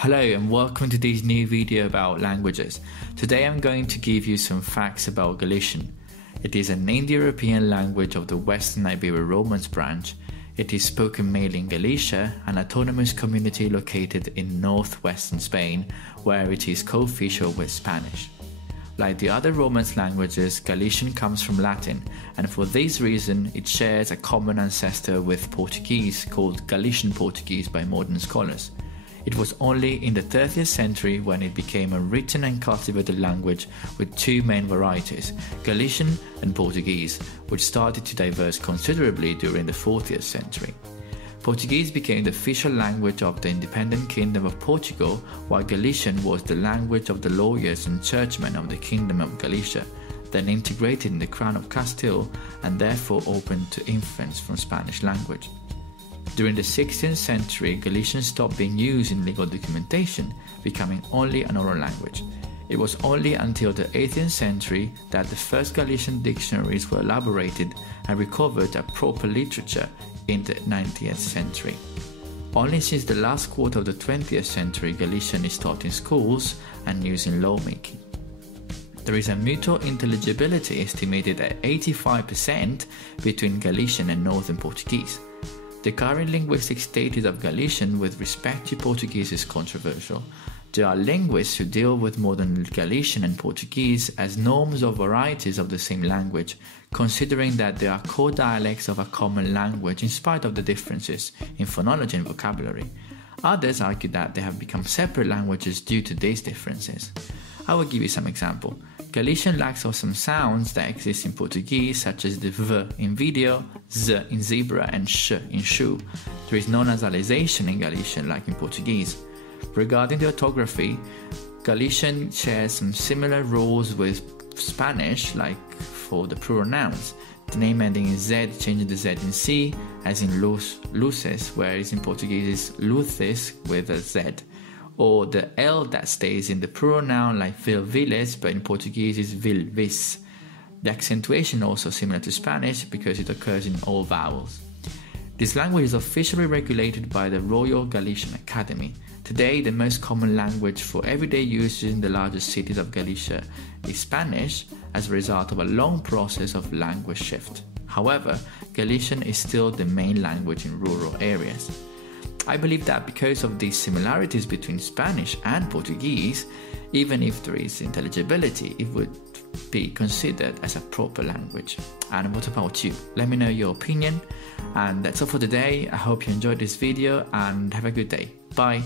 Hello and welcome to this new video about languages. Today I'm going to give you some facts about Galician. It is an Indo-European language of the Western Ibero-Romance branch. It is spoken mainly in Galicia, an autonomous community located in northwestern Spain, where it is co-official with Spanish. Like the other Romance languages, Galician comes from Latin, and for this reason it shares a common ancestor with Portuguese called Galician-Portuguese by modern scholars. It was only in the 30th century when it became a written and cultivated language with two main varieties, Galician and Portuguese, which started to diverge considerably during the 40th century. Portuguese became the official language of the independent Kingdom of Portugal, while Galician was the language of the lawyers and churchmen of the Kingdom of Galicia, then integrated in the Crown of Castile and therefore open to influence from Spanish language. During the 16th century, Galician stopped being used in legal documentation, becoming only an oral language. It was only until the 18th century that the first Galician dictionaries were elaborated and recovered a proper literature in the 19th century. Only since the last quarter of the 20th century, Galician is taught in schools and used in lawmaking. There is a mutual intelligibility estimated at 85% between Galician and Northern Portuguese. The current linguistic status of Galician with respect to Portuguese is controversial. There are linguists who deal with modern Galician and Portuguese as norms or varieties of the same language, considering that they are co-dialects of a common language in spite of the differences in phonology and vocabulary. Others argue that they have become separate languages due to these differences. I will give you some example. Galician lacks of some sounds that exist in Portuguese, such as the V in video, Z in zebra, and Sh in shoe. There is no nasalization in Galician like in Portuguese. Regarding the orthography, Galician shares some similar rules with Spanish, like for the plural nouns. The name ending in Z changes the Z in C, as in luz, luces, whereas in Portuguese is luces with a Z. Or the L that stays in the plural noun like viles, but in Portuguese is vilvis. The accentuation also similar to Spanish because it occurs in all vowels. This language is officially regulated by the Royal Galician Academy. Today, the most common language for everyday use in the largest cities of Galicia is Spanish as a result of a long process of language shift. However, Galician is still the main language in rural areas. I believe that because of these similarities between Spanish and Portuguese, even if there is intelligibility, it would be considered as a proper language. And what about you? Let me know your opinion. And that's all for today. I hope you enjoyed this video and have a good day. Bye.